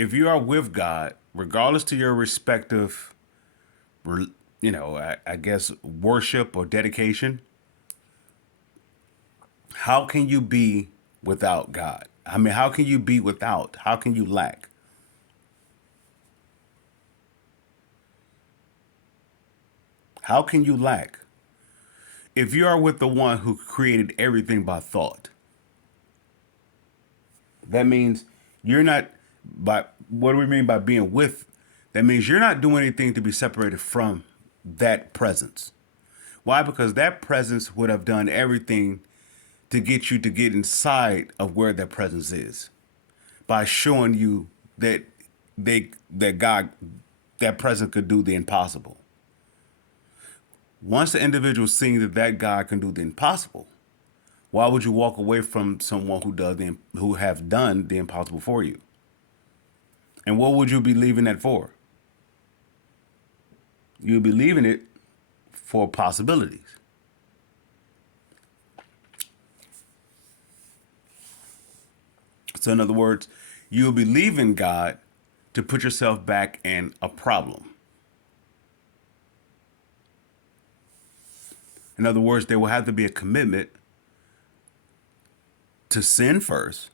if you are with God, regardless to your respective, I guess, worship or dedication, how can you be without God? I mean, how can you be without? How can you lack? How can you lack? If you are with the one who created everything by thought, that means you're not, by what do we mean by being with? That means you're not doing anything to be separated from that presence. Why? Because that presence would have done everything to get you to get inside of where that presence is by showing you that that God, that presence could do the impossible. Once the individual seeing that God can do the impossible, why would you walk away from someone who have done the impossible for you? And what would you be leaving that for? You'd be leaving it for possibilities. So in other words, you'll be leaving God to put yourself back in a problem. In other words, there will have to be a commitment to sin first,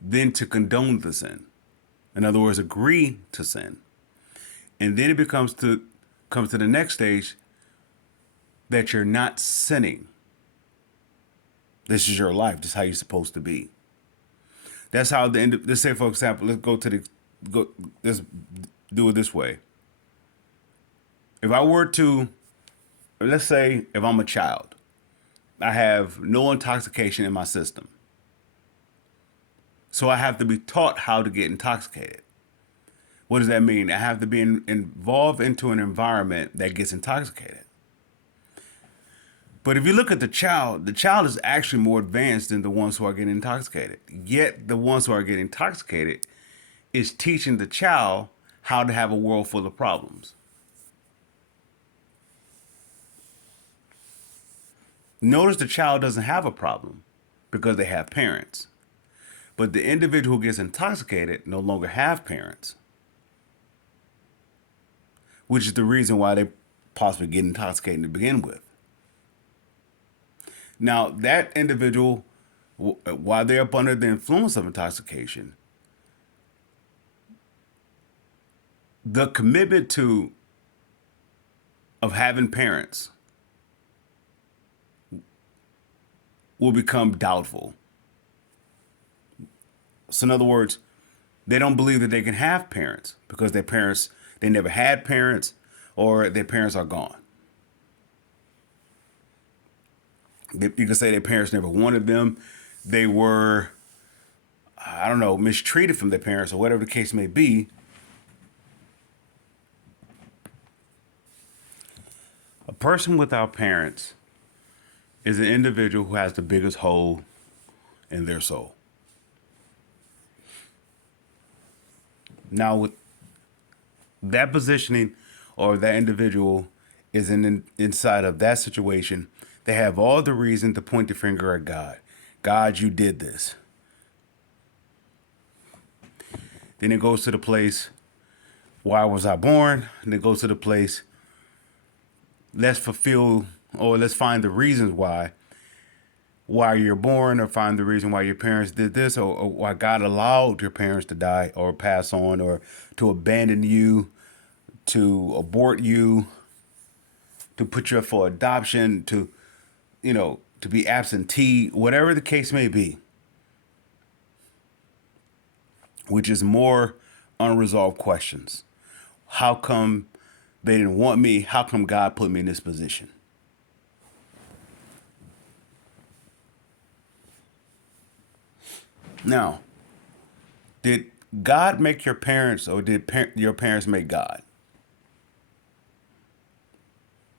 then to condone the sin. In other words, agree to sin. And then it comes to the next stage that you're not sinning. This is your life. This is how you're supposed to be. That's how the end. Let's say, for example, let's do it this way. If I were to, let's say, if I'm a child, I have no intoxication in my system. So I have to be taught how to get intoxicated. What does that mean? I have to be involved into an environment that gets intoxicated. But if you look at the child is actually more advanced than the ones who are getting intoxicated. Yet the ones who are getting intoxicated is teaching the child how to have a world full of problems. Notice the child doesn't have a problem because they have parents. But the individual who gets intoxicated no longer have parents, which is the reason why they possibly get intoxicated to begin with. Now, that individual, while they're up under the influence of intoxication, the commitment to of having parents will become doubtful. So in other words, they don't believe that they can have parents because they never had parents or their parents are gone. You can say their parents never wanted them. They were, I don't know, mistreated from their parents or whatever the case may be. A person without parents is an individual who has the biggest hole in their soul. Now, with that positioning or that individual is inside of that situation, they have all the reason to point the finger at God. God, you did this. Then it goes to the place, why was I born? And it goes to the place, let's fulfill or let's find the reasons why you're born, or find the reason why your parents did this, or why God allowed your parents to die or pass on, or to abandon you, to abort you, to put you up for adoption, to be absentee, whatever the case may be, which is more unresolved questions. How come they didn't want me? How come God put me in this position? Now, did God make your parents, or did your parents make God?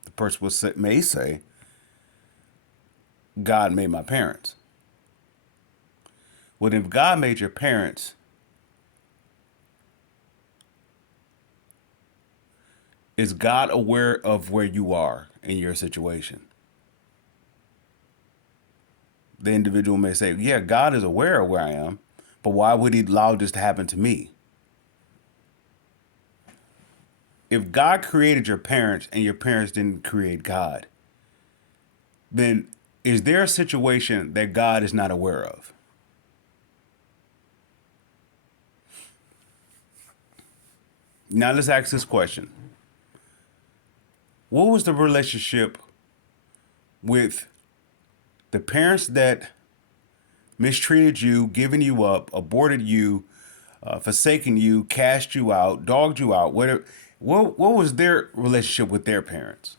The person may say, God made my parents. Well, if God made your parents, is God aware of where you are in your situation? The individual may say, yeah, God is aware of where I am, But why would he allow this to happen to me? If God created your parents and your parents didn't create God, then is there a situation that God is not aware of? Now let's ask this question. What was the relationship with the parents that mistreated you, given you up, aborted you, forsaken you, cast you out, dogged you out? What was their relationship with their parents?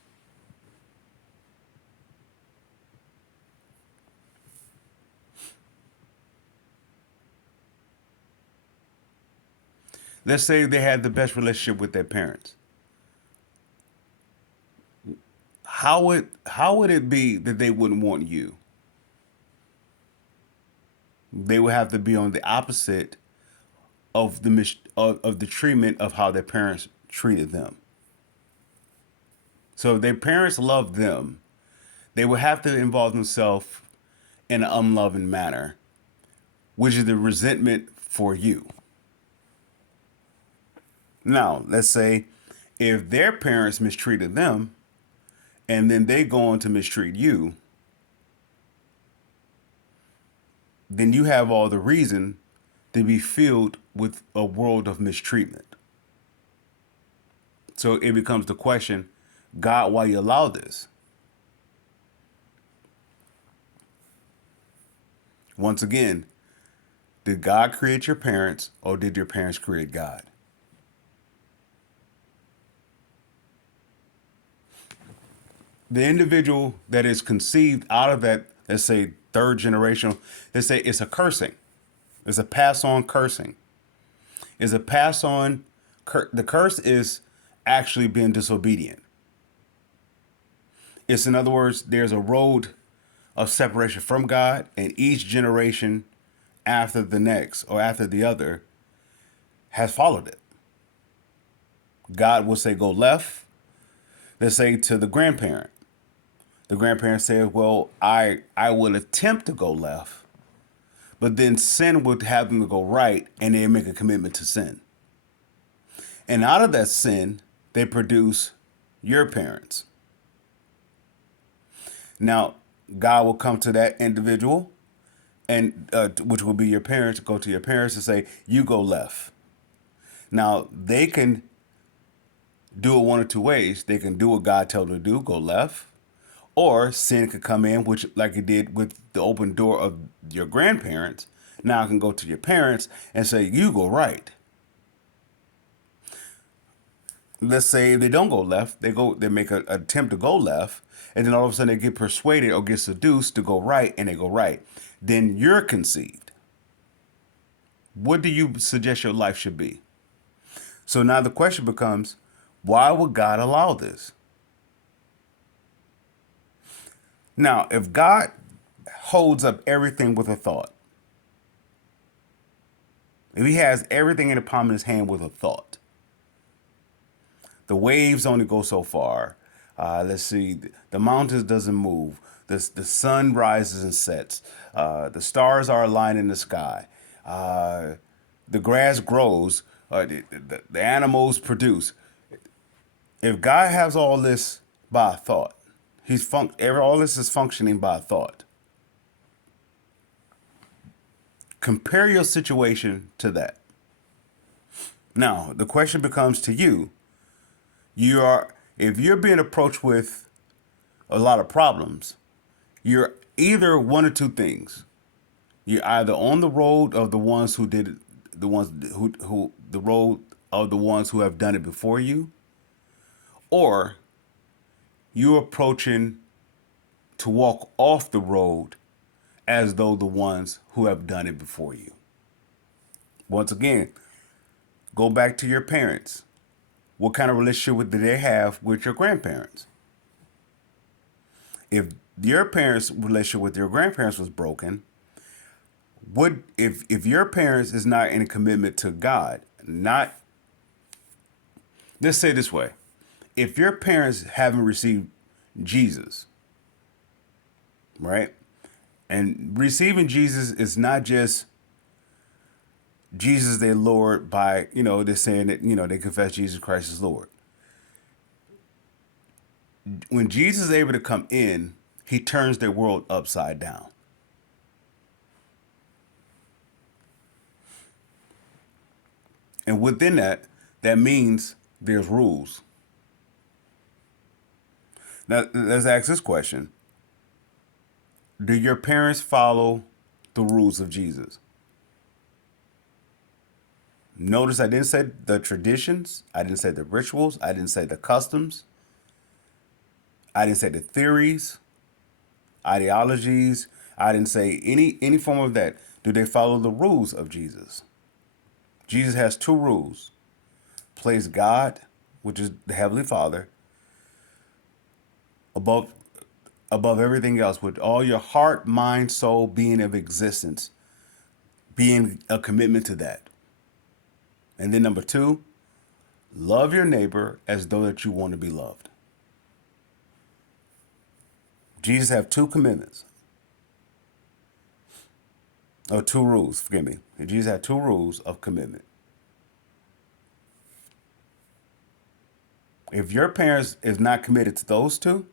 Let's say they had the best relationship with their parents. How would it be that they wouldn't want you? They would have to be on the opposite of the treatment of how their parents treated them. So if their parents loved them, they would have to involve themselves in an unloving manner, which is the resentment for you. Now, let's say if their parents mistreated them and then they go on to mistreat you, then you have all the reason to be filled with a world of mistreatment. So it becomes the question, God, why you allow this? Once again, did God create your parents or did your parents create God? The individual that is conceived out of that, let's say third generation, let's say it's a cursing. It's a pass on cursing. It's a pass on. The curse is actually being disobedient. It's, in other words, there's a road of separation from God, and each generation after the next or after the other has followed it. God will say, go left. Let's say to the grandparent. The grandparent says, well, I will attempt to go left, but then sin would have them to go right, and they make a commitment to sin. And out of that sin, they produce your parents. Now, God will come to that individual, and which will be your parents, go to your parents and say, you go left. Now, they can do it one or two ways. They can do what God tells them to do, go left, or sin could come in, which like it did with the open door of your grandparents. Now I can go to your parents and say, you go right. Let's say they don't go left, they make an attempt to go left, and then all of a sudden they get persuaded or get seduced to go right, and they go right. Then you're conceived. What do you suggest your life should be? So now the question becomes, why would God allow this? Now, if God holds up everything with a thought, if he has everything in the palm of his hand with a thought, the waves only go so far. Let's see, the mountains doesn't move. The sun rises and sets. The stars are aligned in the sky. The grass grows. The animals produce. If God has all this by a thought, all this is functioning by a thought. Compare your situation to that. Now, the question becomes to you, if you're being approached with a lot of problems, you're either one or two things. You're either on the road of the ones who did it, the road of the ones who have done it before you, or you're approaching to walk off the road as though the ones who have done it before you. Once again, go back to your parents. What kind of relationship did they have with your grandparents? If your parents' relationship with your grandparents was broken, if your parents is not in a commitment to God, not, let's say this way, if your parents haven't received Jesus, right? And receiving Jesus is not just Jesus their Lord by, they're saying that, they confess Jesus Christ as Lord. When Jesus is able to come in, he turns their world upside down. And within that, that means there's rules. Now, let's ask this question. Do your parents follow the rules of Jesus? Notice I didn't say the traditions. I didn't say the rituals. I didn't say the customs. I didn't say the theories, ideologies. I didn't say any form of that. Do they follow the rules of Jesus? Jesus has two rules. Place God, which is the Heavenly Father, above above everything else with all your heart, mind, soul, being of existence, being a commitment to that. And then number two, love your neighbor as though that you want to be loved. Jesus have two commitments. Or two rules, forgive me. Jesus had two rules of commitment. If your parents is not committed to those two,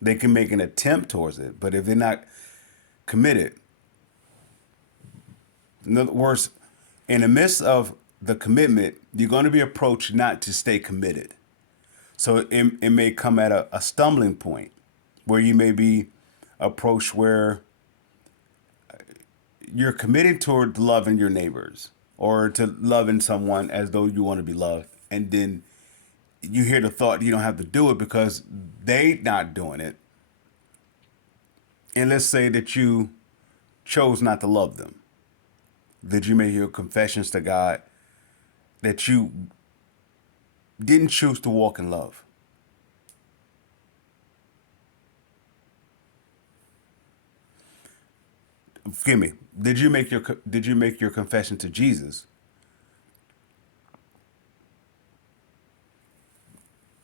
they can make an attempt towards it. But if they're not committed, in other words, in the midst of the commitment, you're going to be approached not to stay committed. So it may come at a stumbling point where you may be approached where you're committed toward loving your neighbors or to loving someone as though you want to be loved. And then you hear the thought you don't have to do it because they not doing it. And let's say that you chose not to love them. That you make your confessions to God that you didn't choose to walk in love. Forgive me. Did you make your confession to Jesus?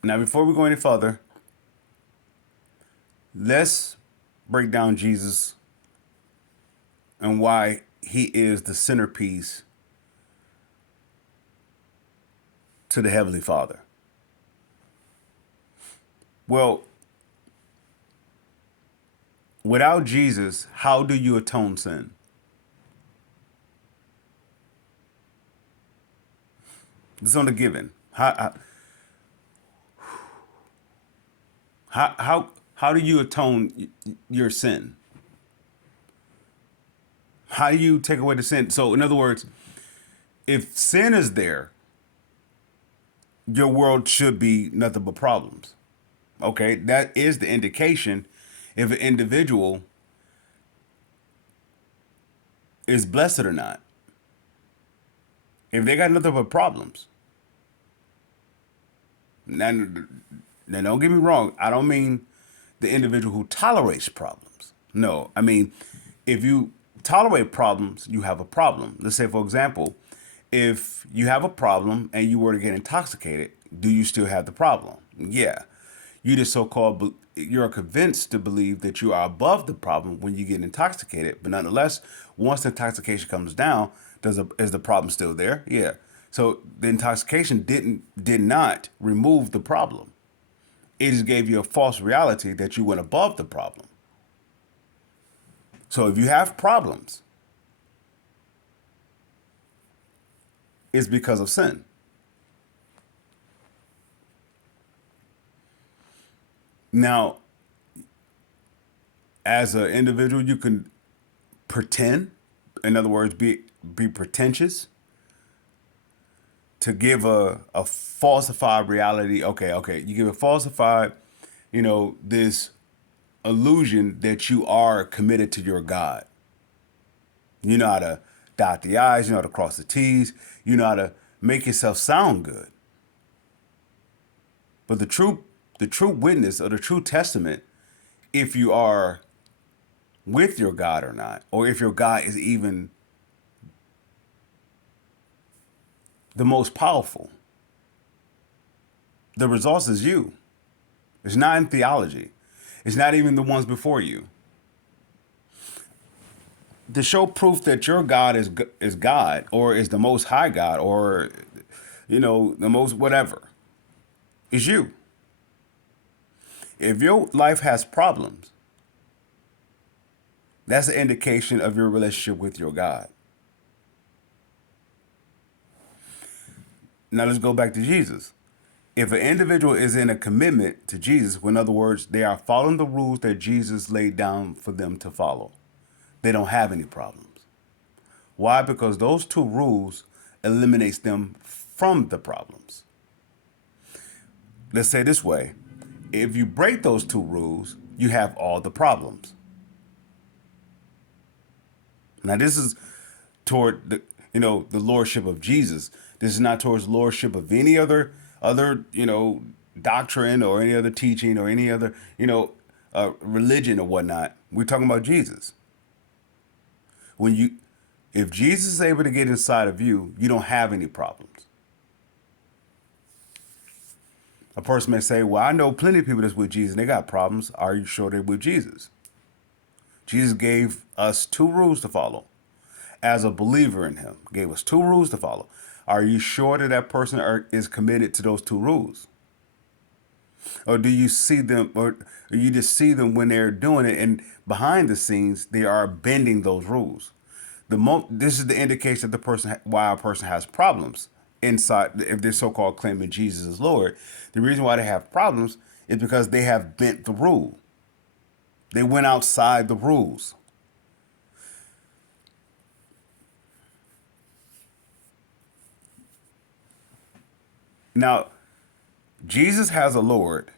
Now, before we go any further, let's break down Jesus and why he is the centerpiece to the Heavenly Father. Well, without Jesus, how do you atone sin? It's on the given. How do you atone your sin? How do you take away the sin? So, in other words, if sin is there, your world should be nothing but problems. Okay, that is the indication if an individual is blessed or not. If they got nothing but problems. Now, now don't get me wrong. I don't mean the individual who tolerates problems. No, I mean, if you tolerate problems, you have a problem. Let's say, for example, if you have a problem and you were to get intoxicated, do you still have the problem? Yeah. You just so-called, you're convinced to believe that you are above the problem when you get intoxicated. But nonetheless, once the intoxication comes down, is the problem still there? Yeah. So the intoxication did not remove the problem. It just gave you a false reality that you went above the problem. So if you have problems, it's because of sin. Now, as an individual, you can pretend, in other words, be pretentious to give a falsified reality. Okay. You give a falsified, this illusion that you are committed to your God. You know how to dot the I's, you know how to cross the T's, you know how to make yourself sound good. But the true witness or the true testament, if you are with your God or not, or if your God is even the most powerful, the results is you. It's not in theology. It's not even the ones before you. to show proof that your God is God, or is the most high God, or the most whatever, is you. If your life has problems, that's an indication of your relationship with your God. Now let's go back to Jesus. If an individual is in a commitment to Jesus, in other words, they are following the rules that Jesus laid down for them to follow, they don't have any problems. Why? Because those two rules eliminates them from the problems. Let's say it this way. If you break those two rules, you have all the problems. Now this is toward the lordship of Jesus. This is not towards lordship of any other doctrine or any other teaching or any other religion or whatnot. We're talking about Jesus. When you If Jesus is able to get inside of you, you don't have any problems. A person may say, well, I know plenty of people that's with Jesus and they got problems. Are you sure they're with Jesus? Jesus gave us two rules to follow. As a believer in him, gave us two rules to follow. Are you sure that that person is committed to those two rules? Or do you see them, or you just see them when they're doing it, and behind the scenes they are bending those rules? This is the indication that why a person has problems inside. If they're so-called claiming Jesus is Lord, the reason why they have problems is because they have bent the rule. They went outside the rules. Now, Jesus has a Lord.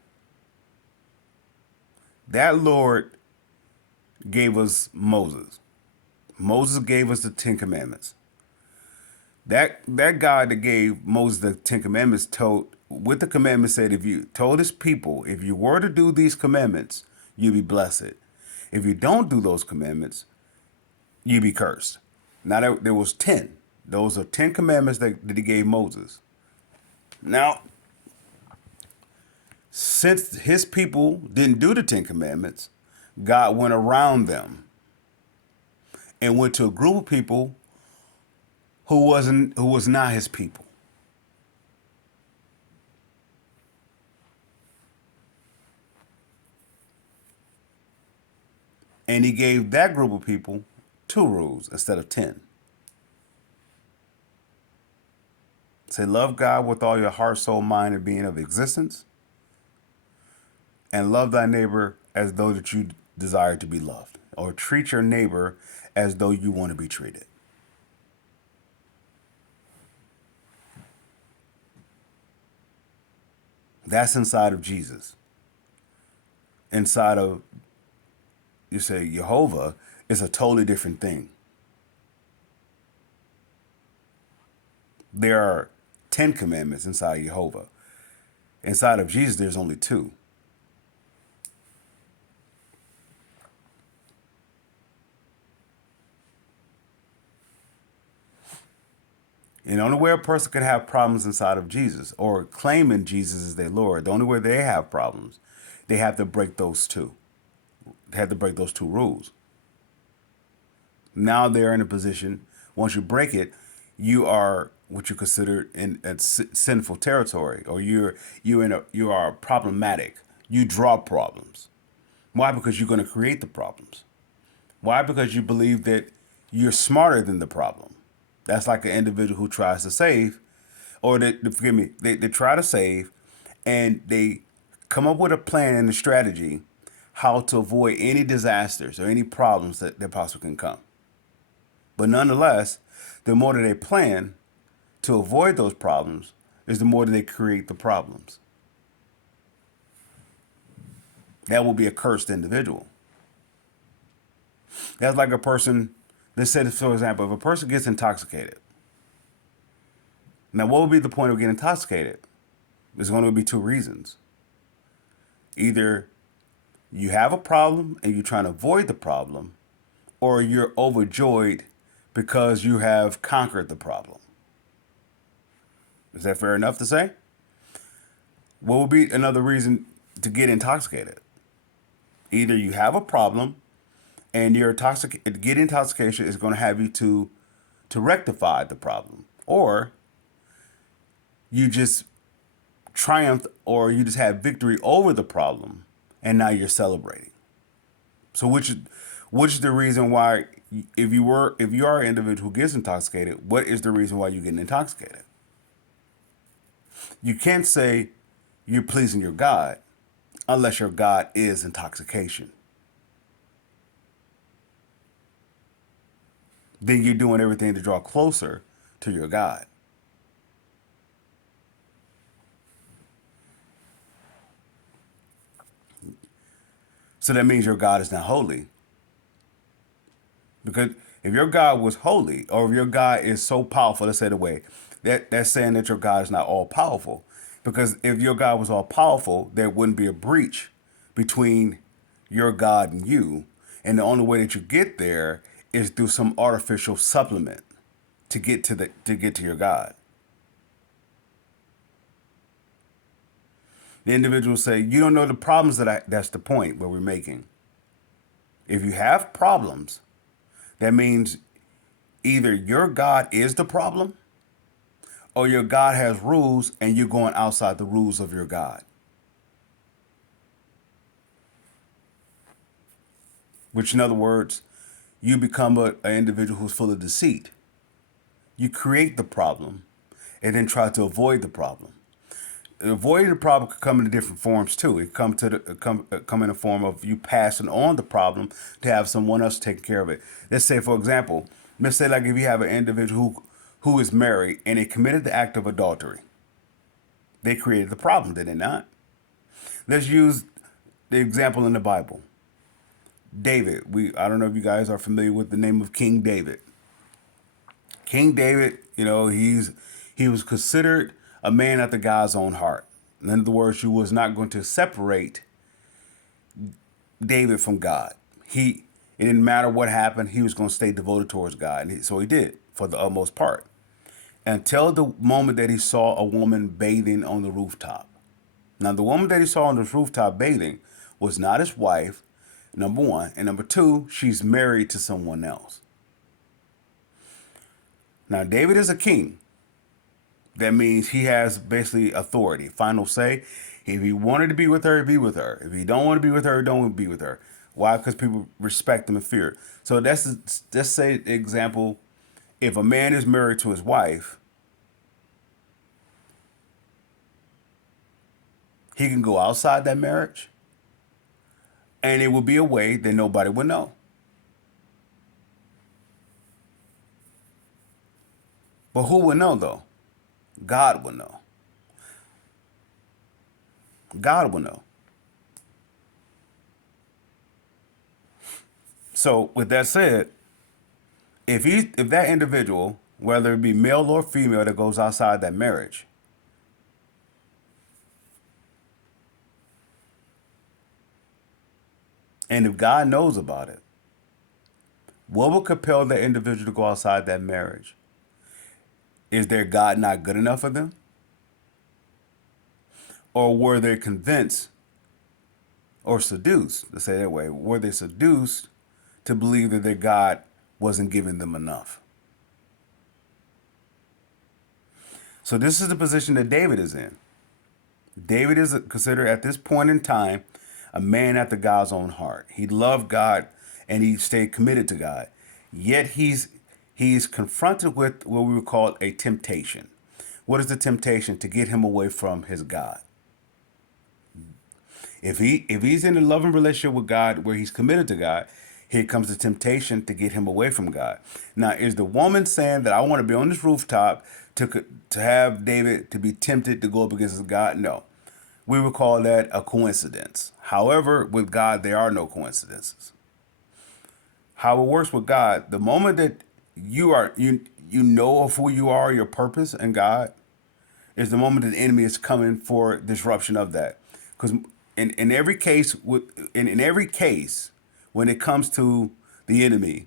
That Lord gave us Moses. Moses gave us the Ten Commandments. That God that gave Moses the Ten Commandments told, with the commandments said, if you told his people, if you were to do these commandments, you'll be blessed. If you don't do those commandments, you be cursed. Now there was 10. Those are 10 commandments that he gave Moses. Now, since his people didn't do the 10 commandments, God went around them and went to a group of people who was not his people. And he gave that group of people 2 rules instead of 10. Say, love God with all your heart, soul, mind, and being of existence. And love thy neighbor as though that you desire to be loved. Or treat your neighbor as though you want to be treated. That's inside of Jesus. Inside of, you say, Jehovah is a totally different thing. There are 10 commandments inside Jehovah. Inside of Jesus, there's only 2. And the only way a person can have problems inside of Jesus or claiming Jesus as their Lord, the only way they have problems, they have to break those 2. They have to break those 2 rules. Now they're in a position, once you break it, you are what you consider in sinful territory, or you are problematic. You draw problems. Why? Because you're going to create the problems. Why? Because you believe that you're smarter than the problem. That's like an individual who tries to save, or they try to save, and they come up with a plan and a strategy how to avoid any disasters or any problems that possibly can come. But nonetheless, the more that they plan to avoid those problems, is the more that they create the problems. That will be a cursed individual. That's like a person, let's say, for example, if a person gets intoxicated. Now, what would be the point of getting intoxicated? There's going to be 2 reasons. Either you have a problem and you're trying to avoid the problem, or you're overjoyed because you have conquered the problem. Is that fair enough to say? What would be another reason to get intoxicated? Either you have a problem and your get intoxication is going to have you to rectify the problem, or you just triumph, or you just have victory over the problem, and now you're celebrating. So which is the reason why, if you are an individual who gets intoxicated, what is the reason why you're getting intoxicated? You can't say you're pleasing your God unless your God is intoxication. Then you're doing everything to draw closer to your God. So that means your God is not holy. Because if your God was holy, or if your God is so powerful, let's say the way, that's saying that your God is not all powerful. Because if your God was all powerful, there wouldn't be a breach between your God and you. And the only way that you get there is through some artificial supplement to get to your God. The individuals say, you don't know the problems that's the point where we're making. If you have problems, that means either your God is the problem, or your God has rules and you're going outside the rules of your God. Which, in other words, you become an individual who's full of deceit. You create the problem and then try to avoid the problem. Avoiding the problem could come in different forms too. It come in the form of you passing on the problem to have someone else take care of it. Let's say, for example, let's say like if you have an individual who is married and they committed the act of adultery. They created the problem, did they not? Let's use the example in the Bible. David. I don't know if you guys are familiar with the name of King David. King David, he was considered a man after God's own heart. In other words, you was not going to separate David from God. It didn't matter what happened, he was going to stay devoted towards God. So he did for the utmost part. Until the moment that he saw a woman bathing on the rooftop. Now, the woman that he saw on the rooftop bathing was not his wife, number one. And number two, she's married to someone else. Now, David is a king. That means he has basically authority, final say. If he wanted to be with her, be with her. If he don't want to be with her, don't be with her. Why? Because people respect him and fear. So let's say example, if a man is married to his wife, he can go outside that marriage, and it will be a way that nobody would know. But who would know though? God will know. God will know. So with that said, if that individual, whether it be male or female, that goes outside that marriage, and if God knows about it, what will compel that individual to go outside that marriage? Is their God not good enough for them? Or were they convinced or seduced, to say that way, were they seduced to believe that their God wasn't giving them enough? So this is the position that David is in. David is considered at this point in time a man after God's own heart. He loved God and he stayed committed to God. Yet he's confronted with what we would call a temptation. What is the temptation? To get him away from his God. If he's in a loving relationship with God where he's committed to God, here comes the temptation to get him away from God. Now, is the woman saying that I want to be on this rooftop to have David to be tempted to go up against his God? No. We would call that a coincidence. However, with God, there are no coincidences. How it works with God, the moment that you know of who you are, your purpose in God, is the moment that the enemy is coming for disruption of that. Because in every case, in every case, when it comes to the enemy,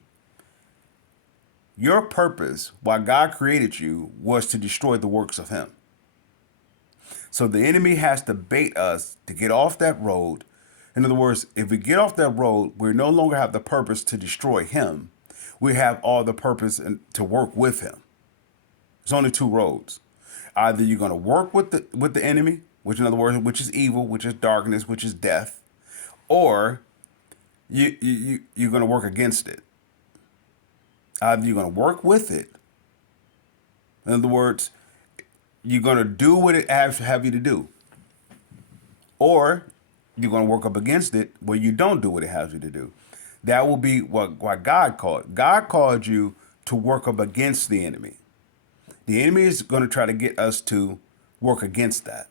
your purpose, why God created you, was to destroy the works of him. So the enemy has to bait us to get off that road, In other words, if we get off that road, we no longer have the purpose to destroy him. We have all the purpose to work with him. There's only two roads. Either you're going to work with the enemy, which in other words, which is evil, which is darkness, which is death, or you're going to work against it. Either you're going to work with it. In other words, you're going to do what it have you to do, or you're going to work up against it where you don't do what it has you to do. That will be what God called. God called you to work up against the enemy. The enemy is going to try to get us to work against that.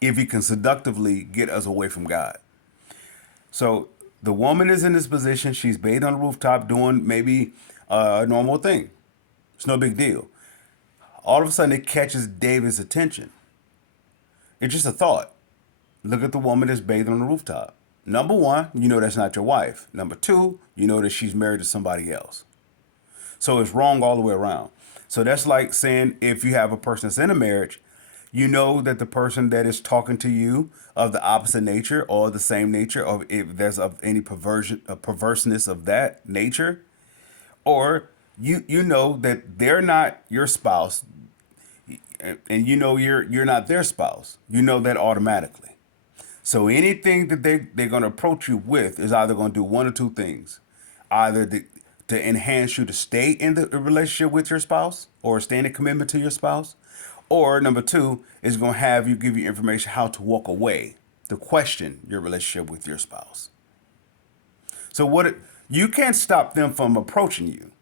If he can seductively get us away from God. So the woman is in this position. She's bathed on the rooftop doing maybe a normal thing. It's no big deal. All of a sudden, it catches David's attention. It's just a thought. Look at the woman that's bathed on the rooftop. Number one, you know that's not your wife. Number two, you know that she's married to somebody else. So it's wrong all the way around. So that's like saying if you have a person that's in a marriage, you know that the person that is talking to you of the opposite nature or the same nature, of if there's of any perverseness of that nature, or you know that they're not your spouse, and you know you're not their spouse. You know that automatically. So anything that they're going to approach you with is either going to do one or two things. Either to enhance you to stay in the relationship with your spouse or stay in a commitment to your spouse. Or number two is going to have you give you information how to walk away, to question your relationship with your spouse. So you can't stop them from approaching you.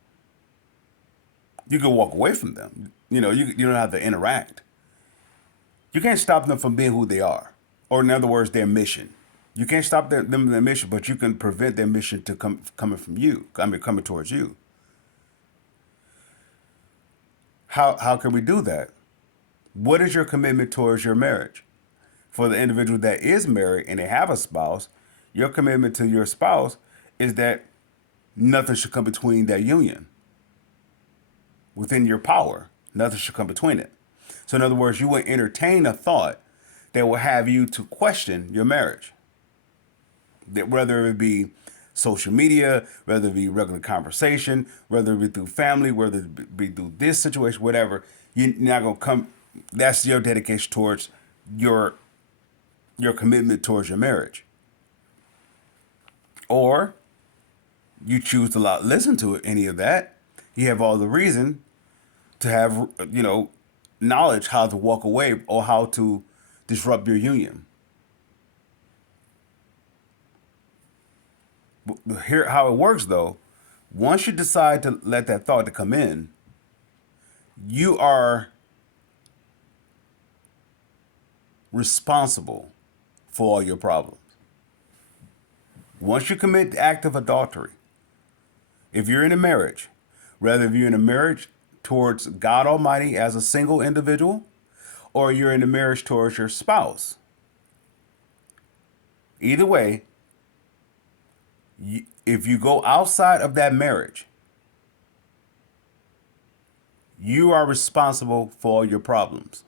You can walk away from them. You know, you don't have to interact. You can't stop them from being who they are. Or in other words, their mission. You can't stop them in their mission, but you can prevent their mission to coming from you. Coming towards you. How can we do that? What is your commitment towards your marriage? For the individual that is married and they have a spouse, your commitment to your spouse is that nothing should come between that union. Within your power, nothing should come between it. So in other words, you would entertain a thought that will have you to question your marriage. That whether it be social media, whether it be regular conversation, whether it be through family, whether it be through this situation, whatever, you're not gonna come. That's your dedication towards your commitment towards your marriage. Or you choose to not listen to any of that. You have all the reason to have knowledge how to walk away or how to disrupt your union. Here, how it works though, once you decide to let that thought to come in, you are responsible for all your problems. Once you commit the act of adultery, if you're in a marriage, whether if you're in a marriage towards God Almighty as a single individual, or you're in a marriage towards your spouse, either way, if you go outside of that marriage, you are responsible for all your problems.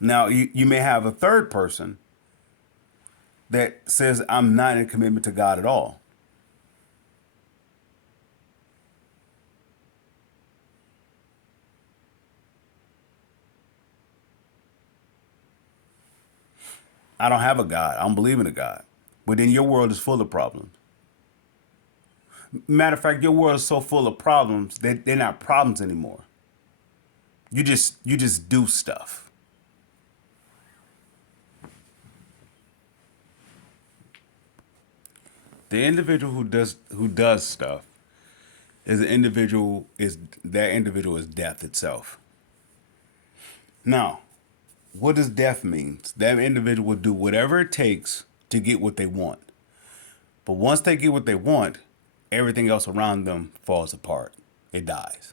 Now, you may have a third person that says, I'm not in commitment to God at all. I don't have a God. I don't believe in a God. But then your world is full of problems. Matter of fact, your world is so full of problems that they're not problems anymore. You just do stuff. The individual who does stuff that individual is death itself. Now, what does death mean? That individual will do whatever it takes to get what they want. But once they get what they want, everything else around them falls apart. It dies.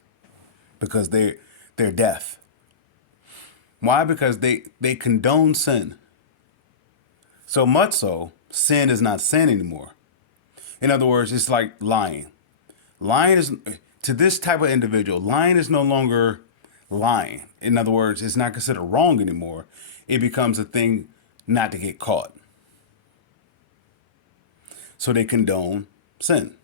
Because they're death. Why? Because they condone sin. So much so, sin is not sin anymore. In other words, it's like lying. Lying is, to this type of individual, lying is no longer lying. In other words, it's not considered wrong anymore. It becomes a thing not to get caught. So they condone sin.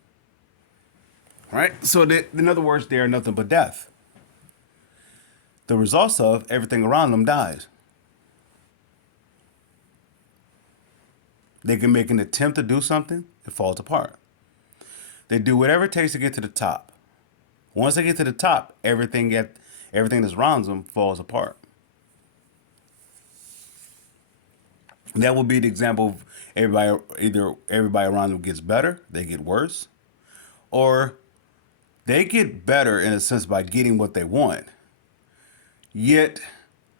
Right? So that, in other words, they are nothing but death. The results of everything around them dies. They can make an attempt to do something, it falls apart. They do whatever it takes to get to the top. Once they get to the top, everything that's around them falls apart. That would be the example of everybody. Either everybody around them gets better, they get worse, or they get better in a sense by getting what they want. Yet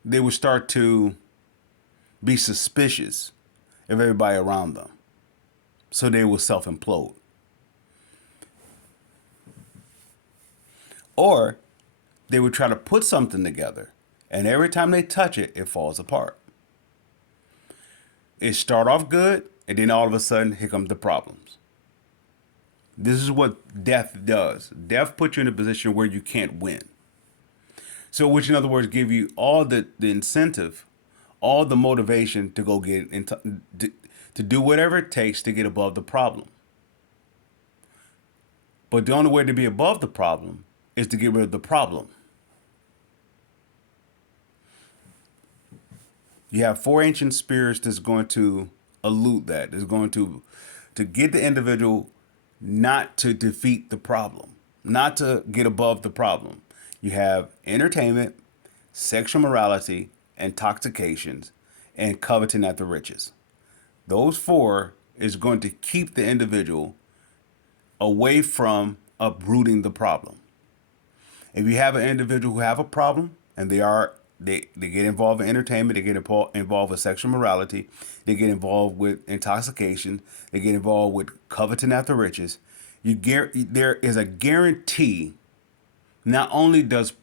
they would start to be suspicious of everybody around them, so they will self implode. Or they would try to put something together, and every time they touch it, it falls apart. It start off good, and then all of a sudden, here comes the problems. This is what death does. Death puts you in a position where you can't win. So, which in other words, give you all the incentive, all the motivation to go get into, to do whatever it takes to get above the problem. But the only way to be above the problem is to get rid of the problem. You have four ancient spirits that's going to elude that. Is going to get the individual not to defeat the problem, not to get above the problem. You have entertainment, sexual morality, intoxications, and coveting after riches. Those four is going to keep the individual away from uprooting the problem. If you have an individual who have a problem and they get involved in entertainment, they get involved with sexual morality, they get involved with intoxication, they get involved with coveting after riches, there is a guarantee. Not only does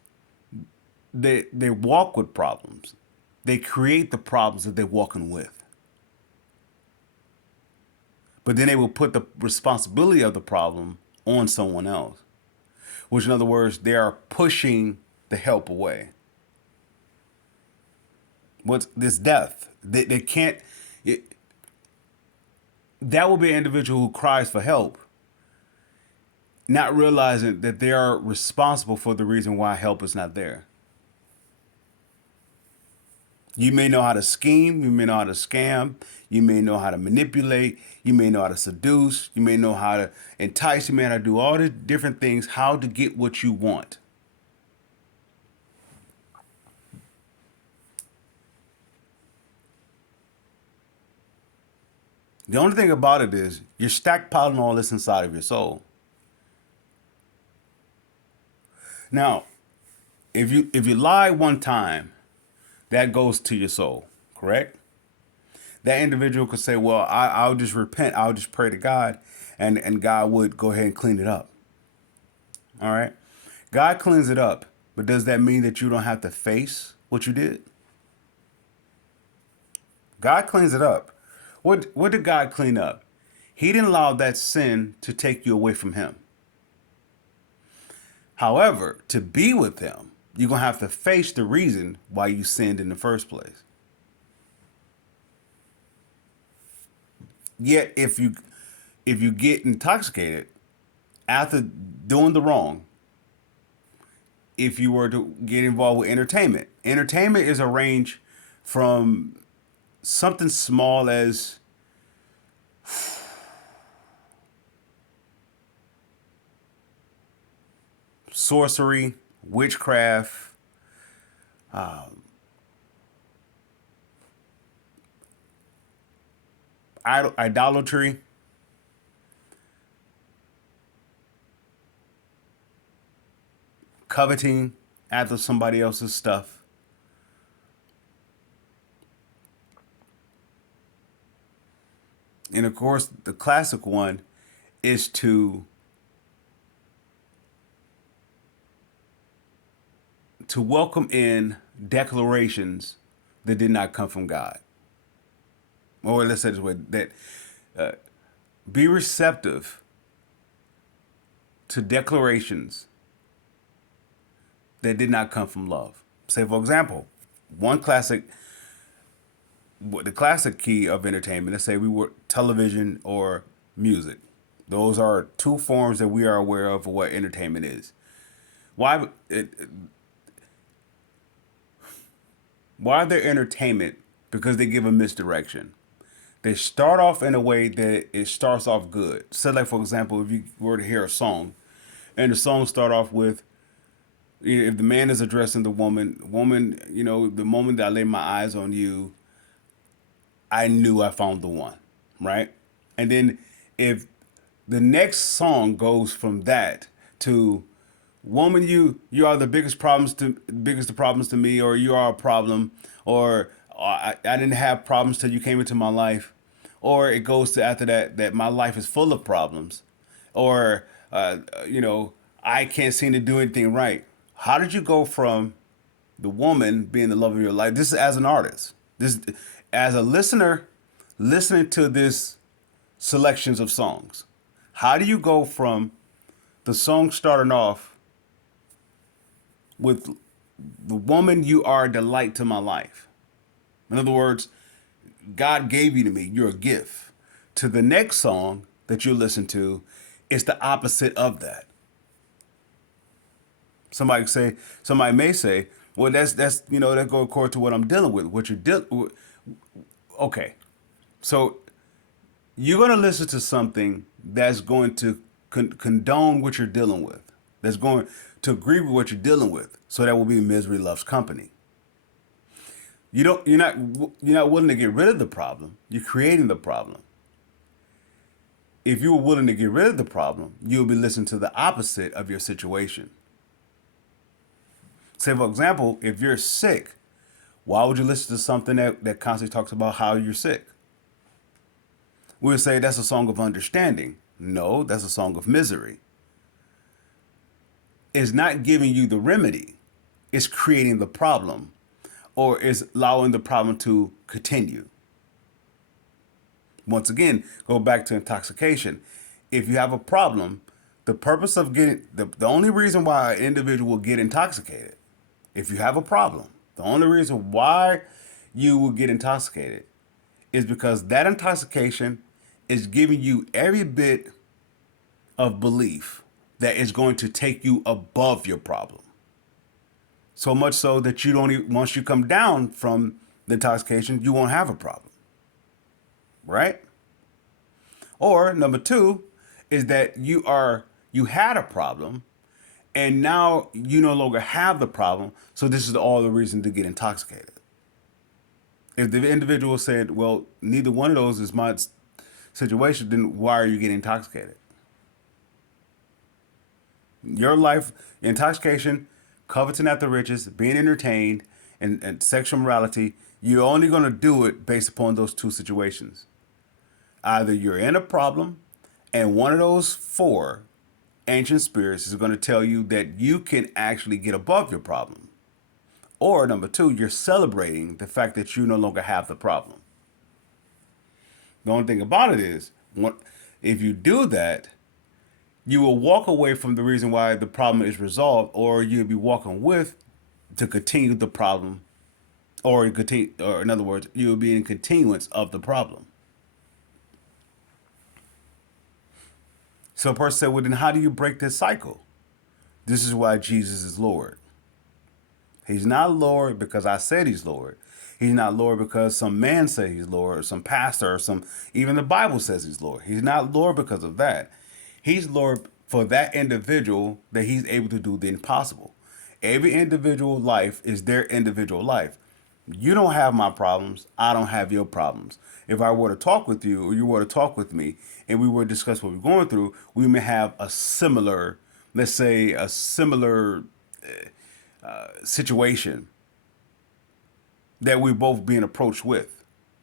they walk with problems, they create the problems that they're walking with. But then they will put the responsibility of the problem on someone else, which in other words, they are pushing the help away. What's this death? They can't. That will be an individual who cries for help, not realizing that they are responsible for the reason why help is not there. You may know how to scheme, you may know how to scam, you may know how to manipulate, you may know how to seduce, you may know how to entice, you may know how to do all the different things, how to get what you want. The only thing about it is you're stockpiling all this inside of your soul. Now, if you lie one time, that goes to your soul, correct? That individual could say, well, I'll just repent. I'll just pray to God, and God would go ahead and clean it up. All right? God cleans it up, but does that mean that you don't have to face what you did? God cleans it up. What did God clean up? He didn't allow that sin to take you away from him. However, to be with him, you're going to have to face the reason why you sinned in the first place. Yet, if you get intoxicated after doing the wrong, if you were to get involved with entertainment, entertainment is a range from something small as sorcery, witchcraft, idolatry, coveting after somebody else's stuff. And of course, the classic one is to welcome in declarations that did not come from God. Or let's say this way, that be receptive to declarations that did not come from love. Say, for example, one classic, the classic key of entertainment, let's say we were television or music. Those are two forms that we are aware of what entertainment is. Why why they're entertainment? Because they give a misdirection. They start off in a way that it starts off good. So, like for example, if you were to hear a song, and the song start off with, if the man is addressing the woman, the moment that I laid my eyes on you, I knew I found the one, right? And then if the next song goes from that to, woman, you are the biggest problems to me, or you are a problem, or I didn't have problems till you came into my life, or it goes to after that my life is full of problems, or I can't seem to do anything right. How did you go from the woman being the love of your life? This is as an artist. This as a listener, listening to this selections of songs. How do you go from the song starting off with the woman, you are a delight to my life? In other words, God gave you to me. You're a gift. To the next song that you listen to, it's the opposite of that. Somebody may say, well, that's that go according to what I'm dealing with. What you're dealing with. Okay, so you're going to listen to something that's going to condone what you're dealing with. That's going to agree with what you're dealing with. So that will be misery loves company. You're not willing to get rid of the problem. You're creating the problem. If you were willing to get rid of the problem, you'll be listening to the opposite of your situation. Say, for example, if you're sick, why would you listen to something that constantly talks about how you're sick? We would say that's a song of understanding. No, that's a song of misery. It's not giving you the remedy. It's creating the problem, or is allowing the problem to continue. Once again, go back to intoxication. If you have a problem, the purpose of getting the only reason why an individual will get intoxicated, if you have a problem, the only reason why you will get intoxicated is because that intoxication is giving you every bit of belief that is going to take you above your problem. So much so that you don't even, once you come down from the intoxication, you won't have a problem. Right? Or number two is that you had a problem and now you no longer have the problem. So this is all the reason to get intoxicated. If the individual said, well, neither one of those is my situation, then why are you getting intoxicated? Your life, intoxication, coveting after riches, being entertained, and sexual morality, you're only going to do it based upon those two situations. Either you're in a problem, and one of those four ancient spirits is going to tell you that you can actually get above your problem. Or number two, you're celebrating the fact that you no longer have the problem. The only thing about it is, if you do that, you will walk away from the reason why the problem is resolved, or you'll be walking with to continue the problem, or or in other words, you'll be in continuance of the problem. So a person said, well, then how do you break this cycle? This is why Jesus is Lord. He's not Lord because I said he's Lord. He's not Lord because some man said he's Lord, or some pastor, or even the Bible says he's Lord. He's not Lord because of that. He's Lord for that individual that he's able to do the impossible. Every individual life is their individual life. You don't have my problems. I don't have your problems. If I were to talk with you, or you were to talk with me, and we were to discuss what we're going through, we may have a similar, let's say, a similar situation that we're both being approached with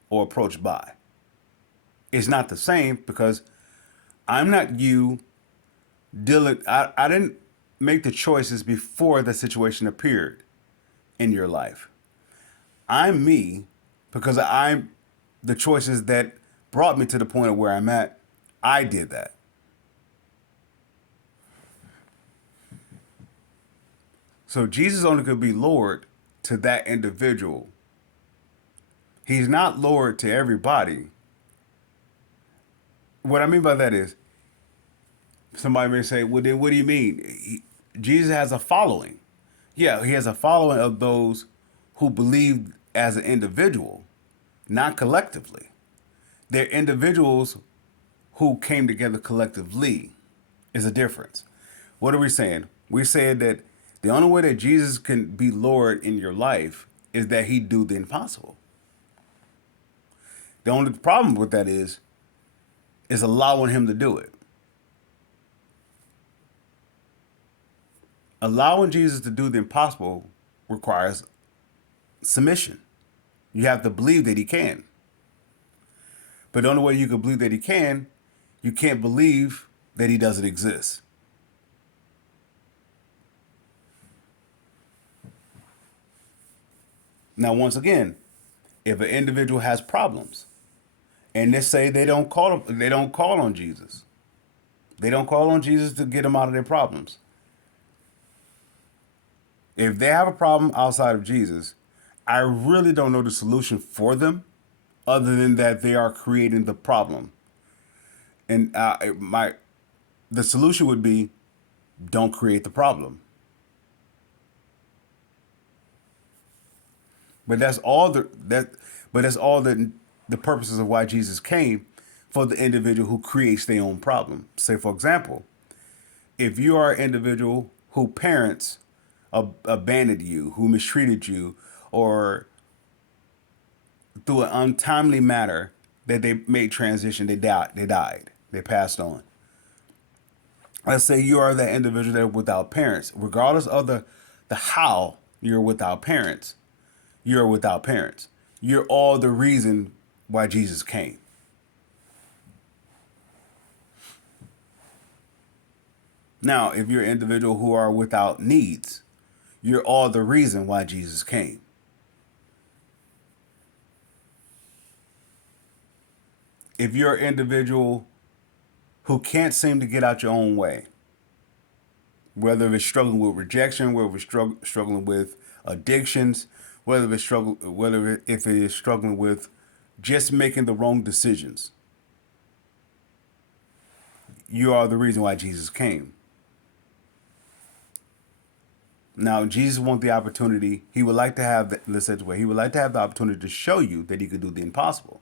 or approached by. It's not the same because I'm not you dealing. I didn't make the choices before the situation appeared in your life. I'm me because I'm the choices that brought me to the point of where I'm at. I did that. So Jesus only could be Lord to that individual. He's not Lord to everybody. What I mean by that is, somebody may say, well, then what do you mean? Jesus has a following. Yeah, he has a following of those who believe as an individual, not collectively. They're individuals who came together collectively, is a difference. What are we saying? We said that the only way that Jesus can be Lord in your life is that he do the impossible. The only problem with that is allowing him to do it. Allowing Jesus to do the impossible requires submission. You have to believe that he can. But the only way you can believe that he can, you can't believe that he doesn't exist. Now, once again, if an individual has problems and they say they don't call on Jesus, they don't call on Jesus to get them out of their problems. If they have a problem outside of Jesus, I really don't know the solution for them, other than that they are creating the problem. And my the solution would be, don't create the problem. But that's all the purposes of why Jesus came, for the individual who creates their own problem. Say, for example, if you are an individual who parents abandoned you, who mistreated you, or through an untimely manner that they made transition, they died, they passed on. Let's say you are that individual that without parents, regardless of the how you're without parents, you're without parents. You're all the reason why Jesus came. Now, if you're an individual who are without needs, you're all the reason why Jesus came. If you're an individual who can't seem to get out your own way, whether it's struggling with rejection, whether it's struggling with addictions, if it is struggling with just making the wrong decisions, you are the reason why Jesus came. Now, Jesus wants the opportunity. He would like to have let's say it this way. He would like to have the opportunity to show you that he could do the impossible.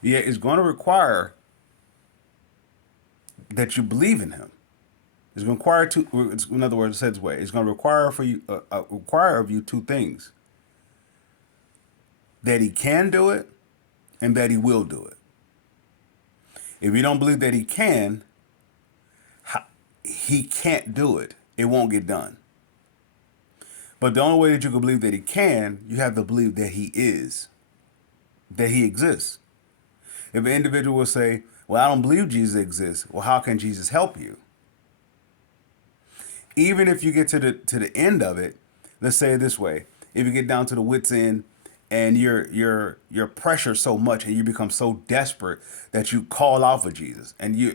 Yeah, it's going to require that you believe in him. It's going to require in other words, said this way, it's going to require require of you two things: that he can do it, and that he will do it. If you don't believe that he can, he can't do it. It won't get done. But the only way that you can believe that he can, you have to believe that he is, that he exists. If an individual will say, well, I don't believe Jesus exists, well, how can Jesus help you? Even if you get to the end of it, let's say it this way: if you get down to the wits end and you're pressured so much and you become so desperate that you call out for Jesus, and you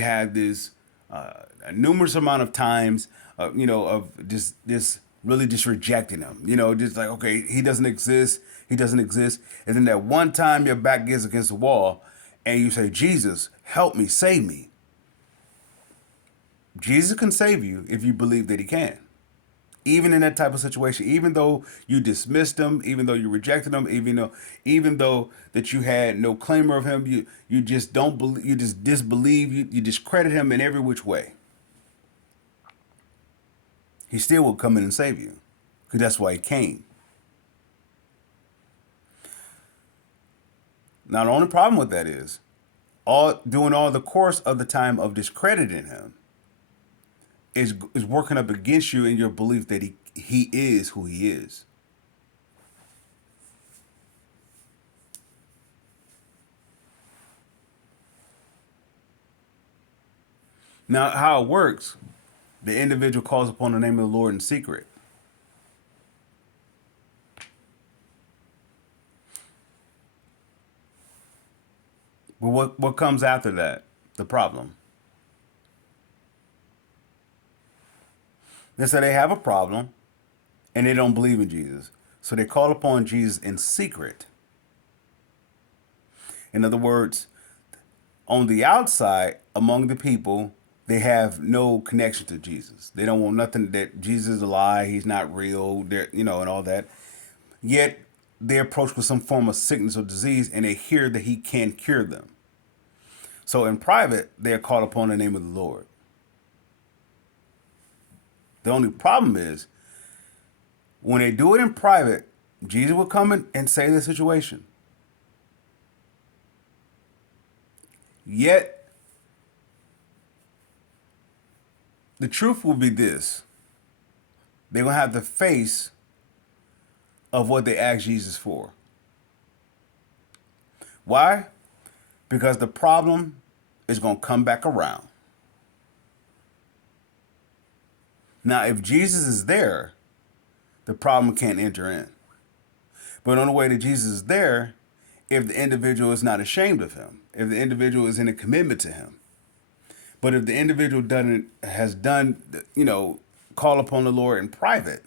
have this a numerous amount of times of just really just rejecting him, just like, okay, he doesn't exist, and then that one time your back gets against the wall and you say, Jesus, help me, save me. Jesus can save you if you believe that he can. Even in that type of situation, even though you dismissed him, even though you rejected him, even though that you had no claim of him, you just don't believe, you just disbelieve, you discredit him in every which way. He still will come in and save you, because that's why he came. Now, the only problem with that is during all the course of the time of discrediting him is working up against you in your belief that he is who he is. Now, how it works, the individual calls upon the name of the Lord in secret. But what comes after that? The problem. They say they have a problem and they don't believe in Jesus. So they call upon Jesus in secret. In other words, on the outside, among the people, they have no connection to Jesus. They don't want nothing that Jesus is a lie, he's not real, and all that. Yet they're approached with some form of sickness or disease and they hear that he can cure them. So in private, they are called upon the name of the Lord. The only problem is when they do it in private, Jesus will come in and save the situation. Yet the truth will be this: they're going to have the face of what they asked Jesus for. Why? Because the problem is going to come back around. Now, if Jesus is there, the problem can't enter in. But on the way that Jesus is there, if the individual is not ashamed of him, if the individual is in a commitment to him, but if the individual has done, call upon the Lord in private,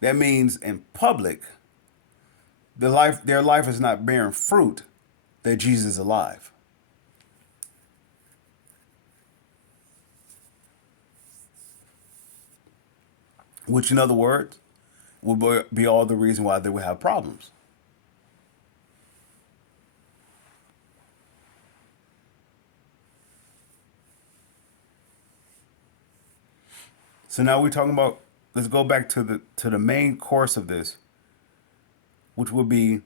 that means in public, their life is not bearing fruit that Jesus is alive. Which, in other words, will be all the reason why they will have problems. So now we're talking about, let's go back to the main course of this, which would be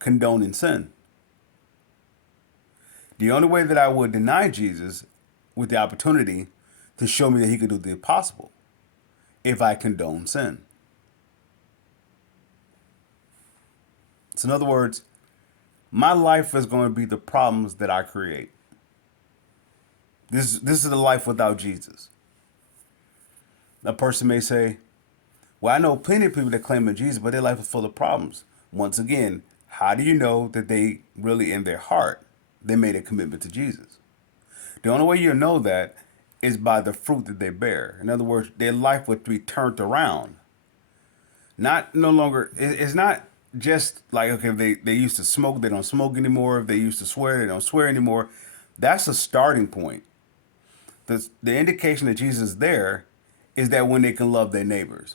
condoning sin. The only way that I would deny Jesus with the opportunity to show me that he could do the impossible if I condone sin. So in other words, my life is going to be the problems that I create. This is the life without Jesus. A person may say, well, I know plenty of people that claim in Jesus, but their life is full of problems. Once again, how do you know that they really in their heart, they made a commitment to Jesus? The only way you'll know that is by the fruit that they bear. In other words, their life would be turned around. No longer, it's not just like, okay, if they used to smoke, they don't smoke anymore. If they used to swear, they don't swear anymore. That's a starting point. The indication that Jesus is there is that when they can love their neighbors.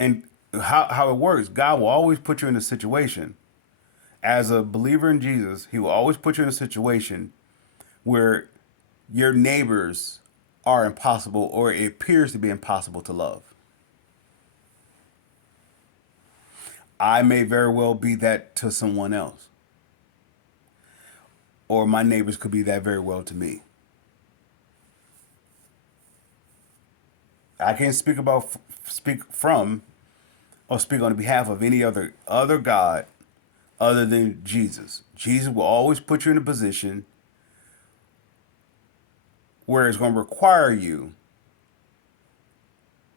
And how it works, God will always put you in a situation, as a believer in Jesus, he will always put you in a situation where your neighbors are impossible, or it appears to be impossible to love. I may very well be that to someone else, or my neighbors could be that very well to me. I can't speak from, or speak on behalf of any other God other than Jesus. Jesus will always put you in a position where it's going to require you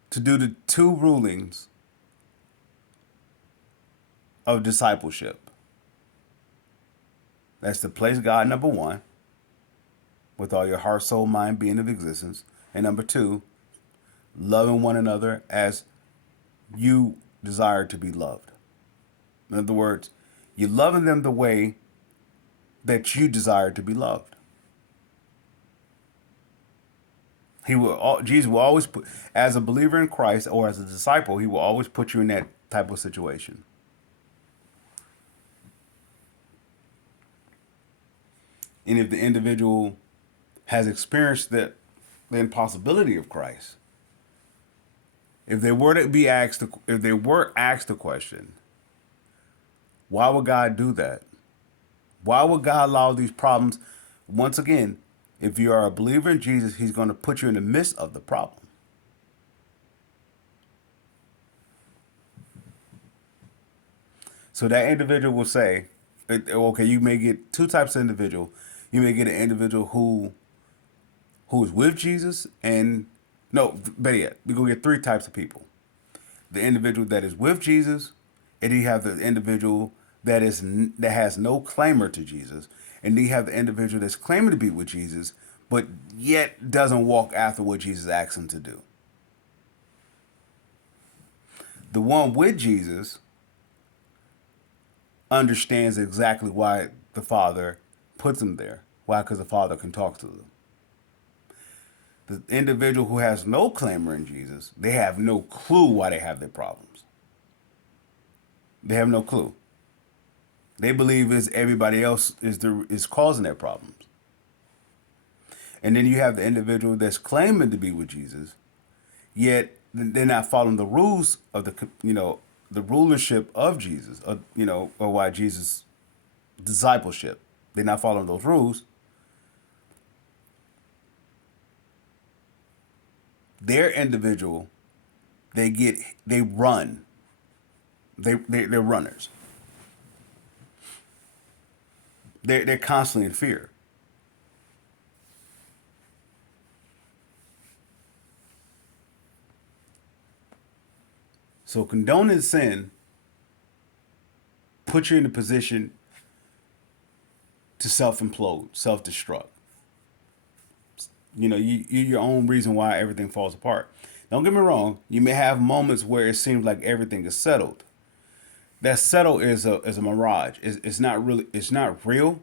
to do the two rulings of discipleship. That's to place God number one, with all your heart, soul, mind, being of existence. And number two, loving one another as you desire to be loved. In other words, you're loving them the way that you desire to be loved. Jesus will always put, as a believer in Christ or as a disciple, he will always put you in that type of situation. And if the individual has experienced the impossibility of Christ, if they were asked the question, why would God do that? Why would God allow these problems? Once again, if you are a believer in Jesus, he's going to put you in the midst of the problem. So that individual will say, okay, you may get two types of individual. You may get an individual who is with Jesus, and no, better yet, we're going to get three types of people. The individual that is with Jesus, and you have the individual that has no claimer to Jesus, and then you have the individual that's claiming to be with Jesus, but yet doesn't walk after what Jesus asks him to do. The one with Jesus understands exactly why the Father puts him there. Why? Because the Father can talk to them. The individual who has no claimer in Jesus, they have no clue why they have their problems. They have no clue. They believe it's everybody else is causing their problems. And then you have the individual that's claiming to be with Jesus, yet they're not following the rules of the rulership of Jesus, or why Jesus discipleship. They're not following those rules. They're individual. They run. They're runners. They're constantly in fear. So condoning sin puts you in a position to self implode, self destruct. You're your own reason why everything falls apart. Don't get me wrong. You may have moments where it seems like everything is settled. That settle is a mirage. It's not really. It's not real.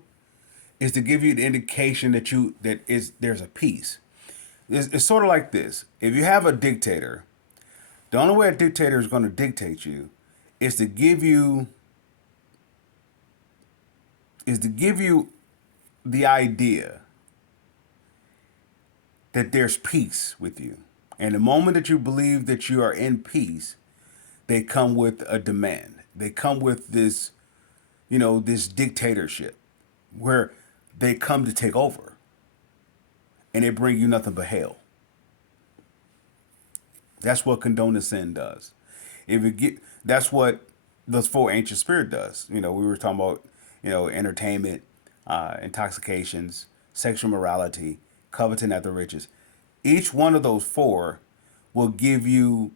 It's to give you the indication that there's a peace. It's sort of like this. If you have a dictator, the only way a dictator is going to dictate you is to give you is to give you the idea that there's peace with you. And the moment that you believe that you are in peace, they come with a demand. They come with this dictatorship where they come to take over and they bring you nothing but hell. That's what condoning sin does. If it get That's what those four ancient spirit does. We were talking about, entertainment, intoxications, sexual morality, coveting after riches. Each one of those four will give you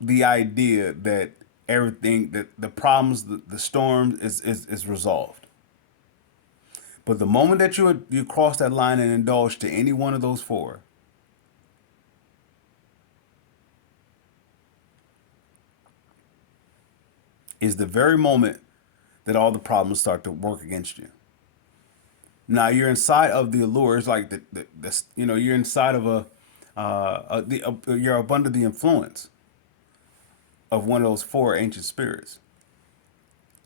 the idea that everything, that the problems, the storm is resolved. But the moment that you cross that line and indulge to any one of those four, is the very moment that all the problems start to work against you. Now you're inside of the allure. It's like you're inside of you're up under the influence of one of those four ancient spirits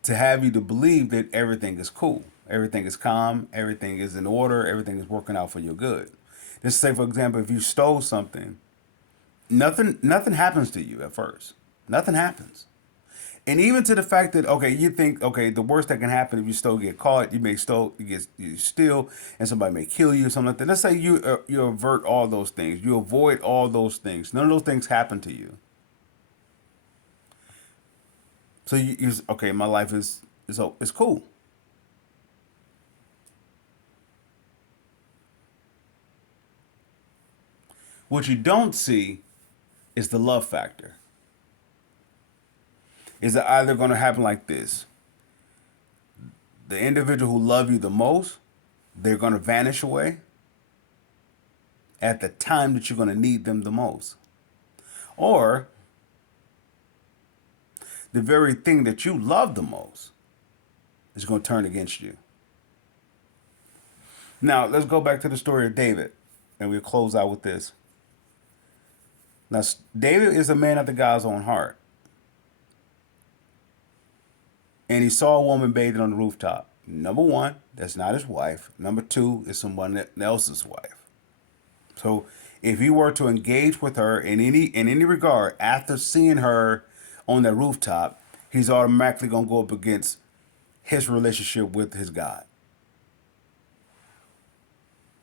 to have you to believe that everything is cool, everything is calm, everything is in order, everything is working out for your good. Let's say, for example, if you stole something, nothing happens to you at first. Nothing happens. And even to the fact that, okay, you think, okay, the worst that can happen if you still get caught, you steal, and somebody may kill you or something like that. Let's say you avert all those things, you avoid all those things. None of those things happen to you. So okay, my life is cool. What you don't see is the love factor. Is it either going to happen like this? The individual who love you the most, they're going to vanish away at the time that you're going to need them the most. Or the very thing that you love the most is going to turn against you. Now, let's go back to the story of David, and we'll close out with this. Now, David is a man after God's own heart. And he saw a woman bathing on the rooftop. Number one, that's not his wife. Number two, is someone else's wife. So if he were to engage with her in any regard after seeing her on that rooftop, he's automatically gonna go up against his relationship with his God.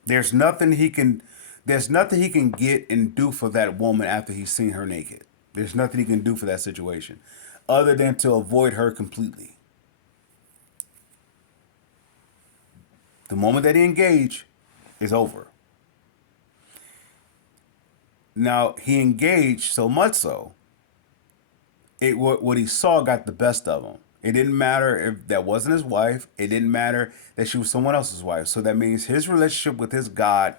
There's nothing he can get and do for that woman after he's seen her naked. There's nothing he can do for that situation other than to avoid her completely. The moment that he engaged is over. Now, he engaged so much so, what he saw got the best of him. It didn't matter if that wasn't his wife. It didn't matter that she was someone else's wife. So that means his relationship with his God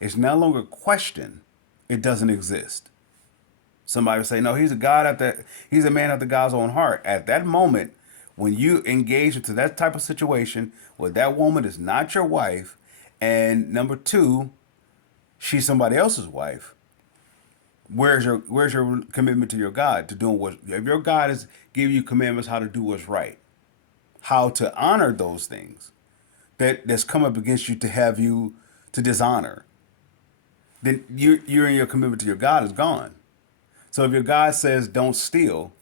is no longer questioned. It doesn't exist. Somebody would say, no, he's a man after God's own heart. At that moment, when you engage into that type of situation where that woman is not your wife, and number two, she's somebody else's wife, where's your commitment to your God to doing what if your God is giving you commandments how to do what's right, how to honor those things that's come up against you to have you to dishonor, then you're in your commitment to your God is gone. So if your God says don't steal,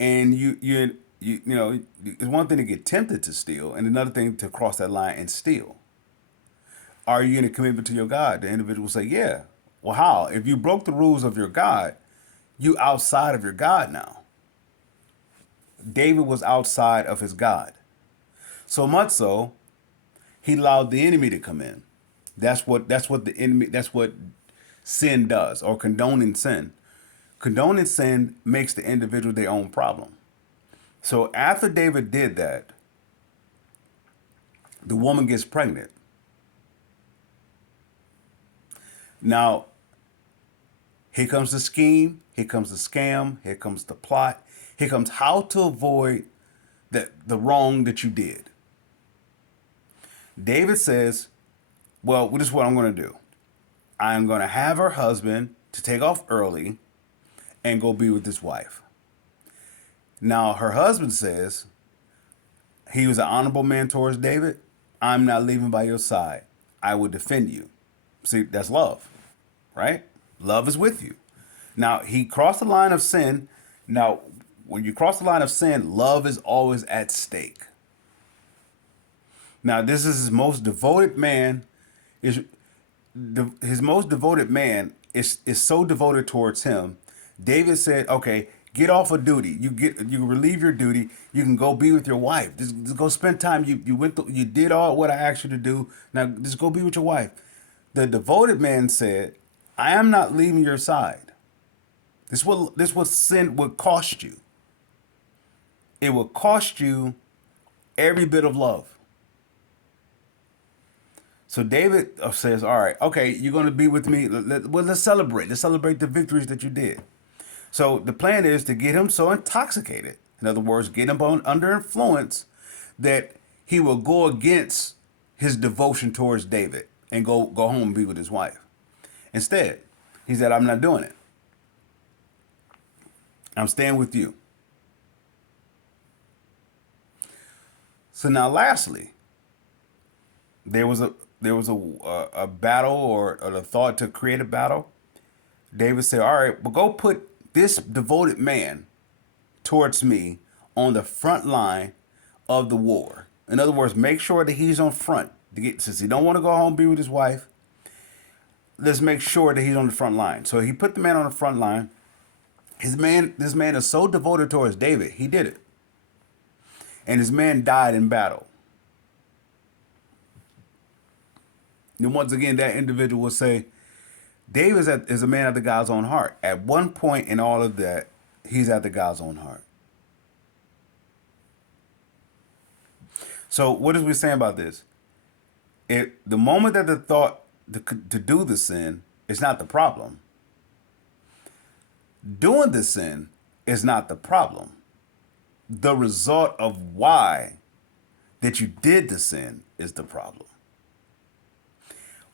and you know it's one thing to get tempted to steal, and another thing to cross that line and steal. Are you in a commitment to your God? The individual will say, yeah. Well, how? If you broke the rules of your God, you outside of your God now. David was outside of his God. So much so, he allowed the enemy to come in. That's what the enemy that's what sin does, or condoning sin. Condoning sin makes the individual their own problem. So after David did that, the woman gets pregnant. Now, here comes the scheme, here comes the scam, here comes the plot, here comes how to avoid the wrong that you did. David says, well, this is what I'm going to do. I'm going to have her husband to take off early and go be with his wife. Now, her husband says he was an honorable man towards David. I'm not leaving by your side. I will defend you. See, that's love, right? Love is with you. Now, he crossed the line of sin. Now, when you cross the line of sin, love is always at stake. Now, this is his most devoted man. His most devoted man is so devoted towards him. David said, "Okay, get off of duty. You relieve your duty. You can go be with your wife. Just go spend time. You did all what I asked you to do. Now just go be with your wife." The devoted man said, "I am not leaving your side. This what sin would cost you. It will cost you every bit of love." So David says, "All right, okay, you're going to be with me. Let's celebrate. Let's celebrate the victories that you did." So the plan is to get him so intoxicated, in other words, get him under influence, that he will go against his devotion towards David and go home and be with his wife. Instead, he said, "I'm not doing it. I'm staying with you." So now, lastly, there was a battle, or the thought to create a battle. David said, "All right, well, go put this devoted man towards me on the front line of the war. In other words, make sure that he's on front. Since he don't want to go home and be with his wife, let's make sure that he's on the front line." So he put the man on the front line. This man is so devoted towards David, he did it. And his man died in battle. And once again, that individual will say, David is a man after God's own heart. At one point in all of that, he's after God's own heart. So what is we saying about this? The moment that the thought to do the sin is not the problem. Doing the sin is not the problem. The result of why that you did the sin is the problem.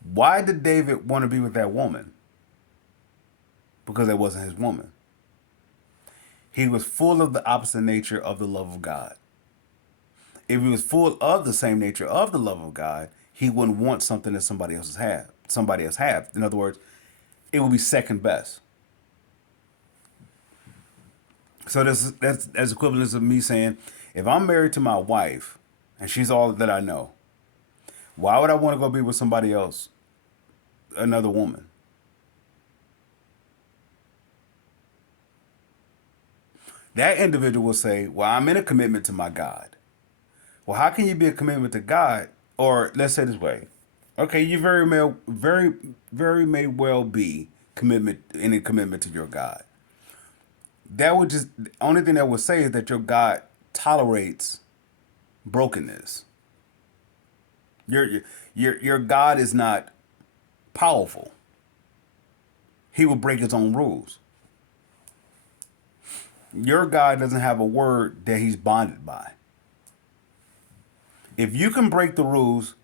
Why did David want to be with that woman? Because that wasn't his woman. He was full of the opposite nature of the love of God. If he was full of the same nature of the love of God, he wouldn't want something that somebody else have. In other words, it would be second best. So that's equivalent of me saying, if I'm married to my wife and she's all that I know, why would I want to go be with somebody else, another woman? That individual will say, well, I'm in a commitment to my God. Well, how can you be a commitment to God? Or let's say this way. Okay, you very may well be in a commitment to your God. That would just, the only thing that would say is that your God tolerates brokenness. Your God is not powerful. He will break his own rules. Your God doesn't have a word that he's bonded by. If you can break the rules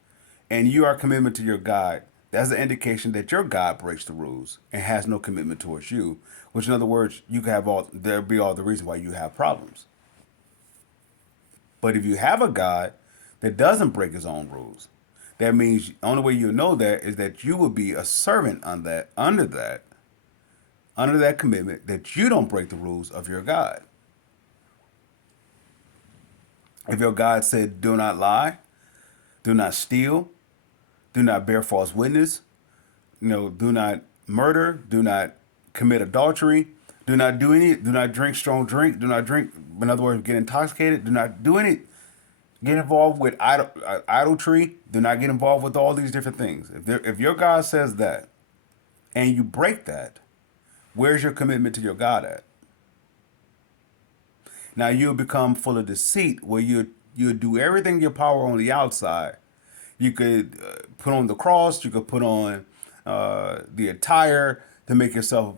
and you are committed to your God, that's an indication that your God breaks the rules and has no commitment towards you. Which, in other words, you can have all there'll be all the reason why you have problems. But if you have a God that doesn't break his own rules, that means the only way you know that is that you will be a servant on that under that commitment that you don't break the rules of your God. If your God said, "Do not lie, do not steal, do not bear false witness, do not murder, do not commit adultery, do not drink strong drink, do not drink, in other words, get intoxicated, do not do any, get involved with idolatry, do not get involved with all these different things." If your God says that and you break that, where's your commitment to your God at? Now you'll become full of deceit where you do everything in your power on the outside. You could put on the cross. You could put on the attire to make yourself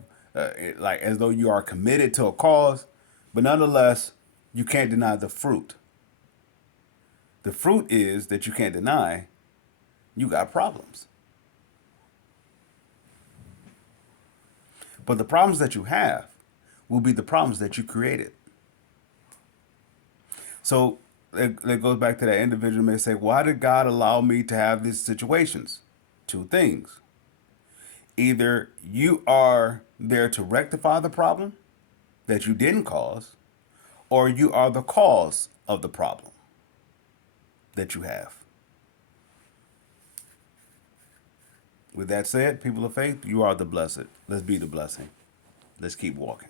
like as though you are committed to a cause. But nonetheless, you can't deny the fruit. The fruit is that you can't deny you got problems. But the problems that you have will be the problems that you created. So it goes back to that individual may say, why did God allow me to have these situations? Two things. Either you are there to rectify the problem that you didn't cause, or you are the cause of the problem that you have. With that said, people of faith, you are the blessed. Let's be the blessing. Let's keep walking.